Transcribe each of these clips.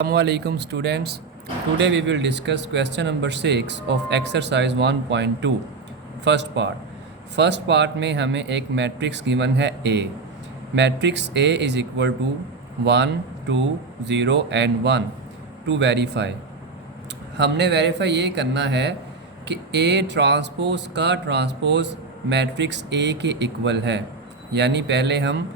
Assalamualaikum students. Today we will discuss question number 6 of exercise 1.2 first part. First part में हमें एक matrix given है A. Matrix A is equal to 1, 2, 0 and 1 to verify. हमने verify ये करना है कि A ट्रांसपोज का ट्रांसपोज मैट्रिक्स A के इक्वल है, यानी पहले हम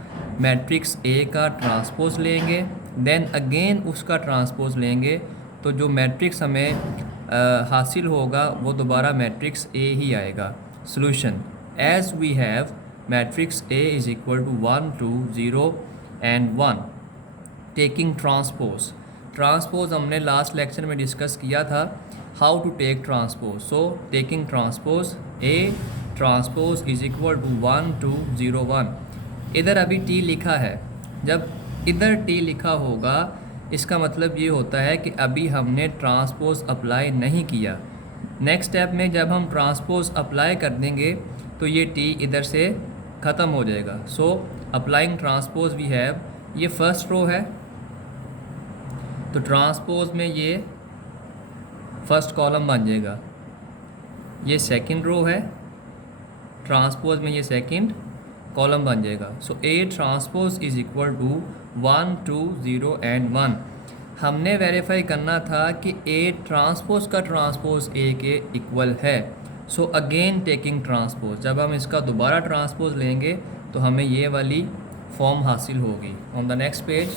मैट्रिक्स A का ट्रांसपोज लेंगे, देन अगेन उसका ट्रांसपोज लेंगे, तो जो मैट्रिक्स हमें हासिल होगा वो दोबारा मैट्रिक्स A ही आएगा. Solution: as we have matrix A is equal to 1, 2, 0 and 1 taking transpose. Transpose हमने लास्ट लेक्चर में डिस्कस किया था, how to take transpose. So taking transpose A transpose is equal to 1, 2, 0, 1. इधर अभी T लिखा है. जब इधर T लिखा होगा इसका मतलब ये होता है कि अभी हमने ट्रांसपोज अप्लाई नहीं किया. नेक्स्ट स्टेप में जब हम ट्रांसपोज अप्लाई कर देंगे तो ये T इधर से ख़त्म हो जाएगा. So applying transpose we have, ये फर्स्ट रो है तो ट्रांसपोज में ये फर्स्ट कॉलम बन जाएगा. ये सेकंड रो है, ट्रांसपोज में ये सेकंड कॉलम बन जाएगा. So A transpose is equal to 1, 2, 0 and 1. हमने वेरीफाई करना था कि A ट्रांसपोज का ट्रांसपोज A के इक्वल है. सो अगेन टेकिंग ट्रांसपोज, जब हम इसका दोबारा ट्रांसपोज लेंगे तो हमें ये वाली फॉर्म हासिल होगी. On the next page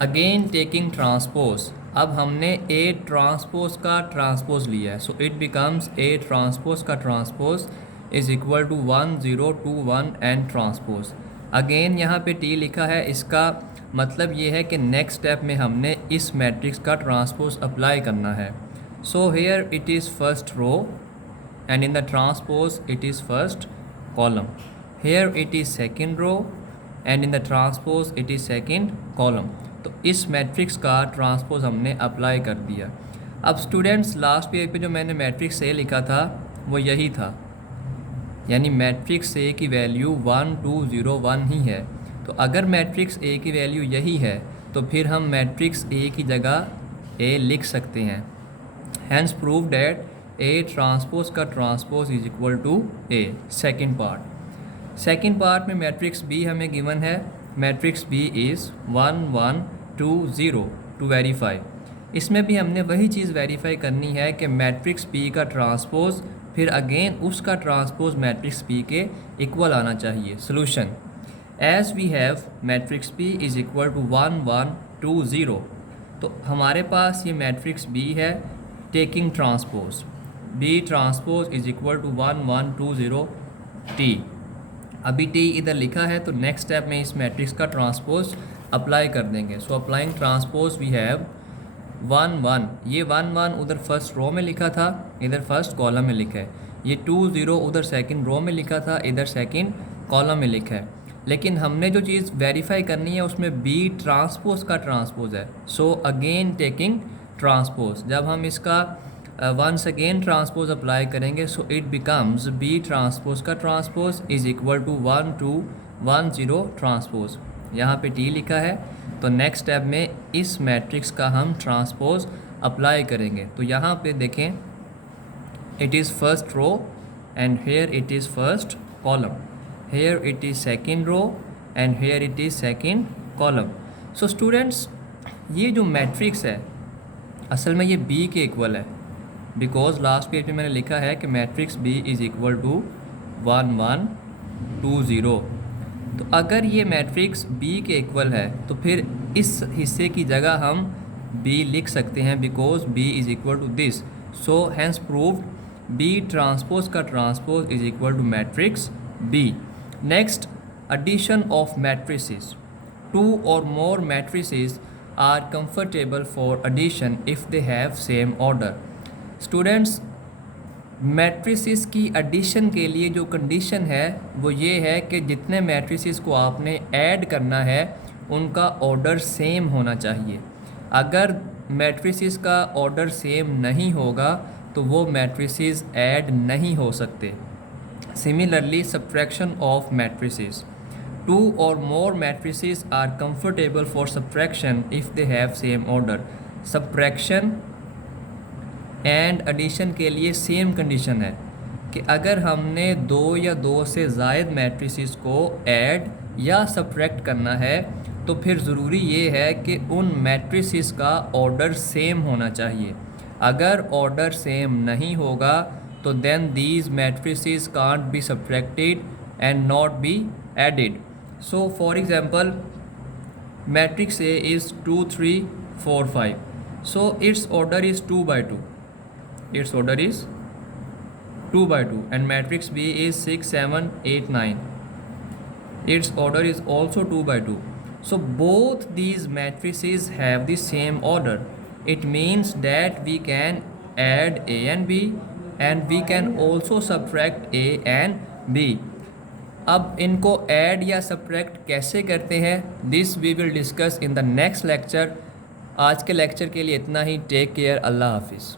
again taking transpose. अब हमने A ट्रांसपोज का ट्रांसपोज लिया है, so it becomes A transpose का transpose is equal to 1, 0, 2, 1 and transpose. Again यहाँ पे T लिखा है, इसका मतलब ये है कि नेक्स्ट स्टेप में हमने इस मैट्रिक्स का ट्रांसपोज अप्लाई करना है. So here it is first row and in the transpose it is first column. Here it is second row and in the transpose it is second column. तो इस matrix का transpose हमने apply कर दिया. अब students last page पे जो मैंने मैट्रिक्स A लिखा था वो यही था, यानी मैट्रिक्स A की वैल्यू 1, 2, 0, 1 ही है. तो अगर मैट्रिक्स A की वैल्यू यही है तो फिर हम मैट्रिक्स A की जगह A लिख सकते हैं. Hence prove that A transpose का transpose is equal to A. Second part में मैट्रिक्स B हमें गिवन है. Matrix B is 1, 1, 2, 0 to verify. इसमें भी हमने वही चीज़ वेरीफाई करनी है कि मैट्रिक्स B का ट्रांसपोज फिर अगेन उसका ट्रांसपोज मैट्रिक्स B के इक्वल आना चाहिए. Solution: as we have matrix B is equal to 1, 1, 2, 0. तो हमारे पास ये मैट्रिक्स B है. Taking transpose B transpose is equal to 1, 1, 2, 0 T. अभी T इधर लिखा है तो नेक्स्ट स्टेप में इस मैट्रिक्स का ट्रांसपोज अप्लाई कर देंगे. So applying transpose we have 1, 1. ये 1, 1 उधर फर्स्ट रो में लिखा था, इधर फर्स्ट कॉलम में लिखा है. ये 2, 0 उधर सेकंड रो में लिखा था, इधर सेकंड कॉलम में लिखा है. लेकिन हमने जो चीज़ वेरीफाई करनी है उसमें B ट्रांसपोज का ट्रांसपोज है. सो अगेन टेकिंग ट्रांसपोज, जब हम इसका वंस अगेन ट्रांसपोज अप्लाई करेंगे so it becomes B transpose का transpose is equal to 1, 2, 1, 0 transpose. यहाँ पे T लिखा है तो नेक्स्ट स्टेप में इस मैट्रिक्स का हम ट्रांसपोज अप्लाई करेंगे. तो यहाँ पे देखें, it is first row and here it is first column, here it is second row and here it is second column. So students, ये जो मैट्रिक्स है असल में ये B के इक्वल है, बिकॉज लास्ट पेज में मैंने लिखा है कि matrix B is equal to 1, 1, 2, 0. तो अगर ये मैट्रिक्स B के इक्वल है तो फिर इस हिस्से की जगह हम B लिख सकते हैं, because B is equal to this. So hence proved B transpose का transpose is equal to matrix B. Next, addition of matrices. Two or more matrices are comfortable for addition if they have same order. Students, matrices की addition के लिए जो condition है वो ये है कि जितने मैट्रिसेस को आपने ऐड करना है उनका ऑर्डर सेम होना चाहिए. अगर मैट्रिसेस का ऑर्डर सेम नहीं होगा तो वो मैट्रिसेस ऐड नहीं हो सकते. Similarly, subtraction of matrices. 2 or more matrices are comfortable for subtraction if they have same order. Subtraction and addition के लिए सेम कंडीशन है कि अगर हमने 2 या 2 से ज़ायद मैट्रिसेस को ऐड या सब्ट्रैक्ट करना है तो फिर ज़रूरी ये है कि उन मैट्रिसेस का ऑर्डर सेम होना चाहिए. अगर ऑर्डर सेम नहीं होगा तो then these matrices can't be subtracted and not be added. So for example matrix A is 2 3 4 5. So its order is 2 by 2. Its order is 2 by 2 and matrix B is 6 7 8 9. Its order is also 2 by 2. So both these matrices have the same order. It means that we can add A and B and we can also subtract A and B. अब इनको add या subtract कैसे करते हैं this we will discuss in the next lecture. आज के lecture के लिए इतना ही. Take care. अल्लाह हाफिज़.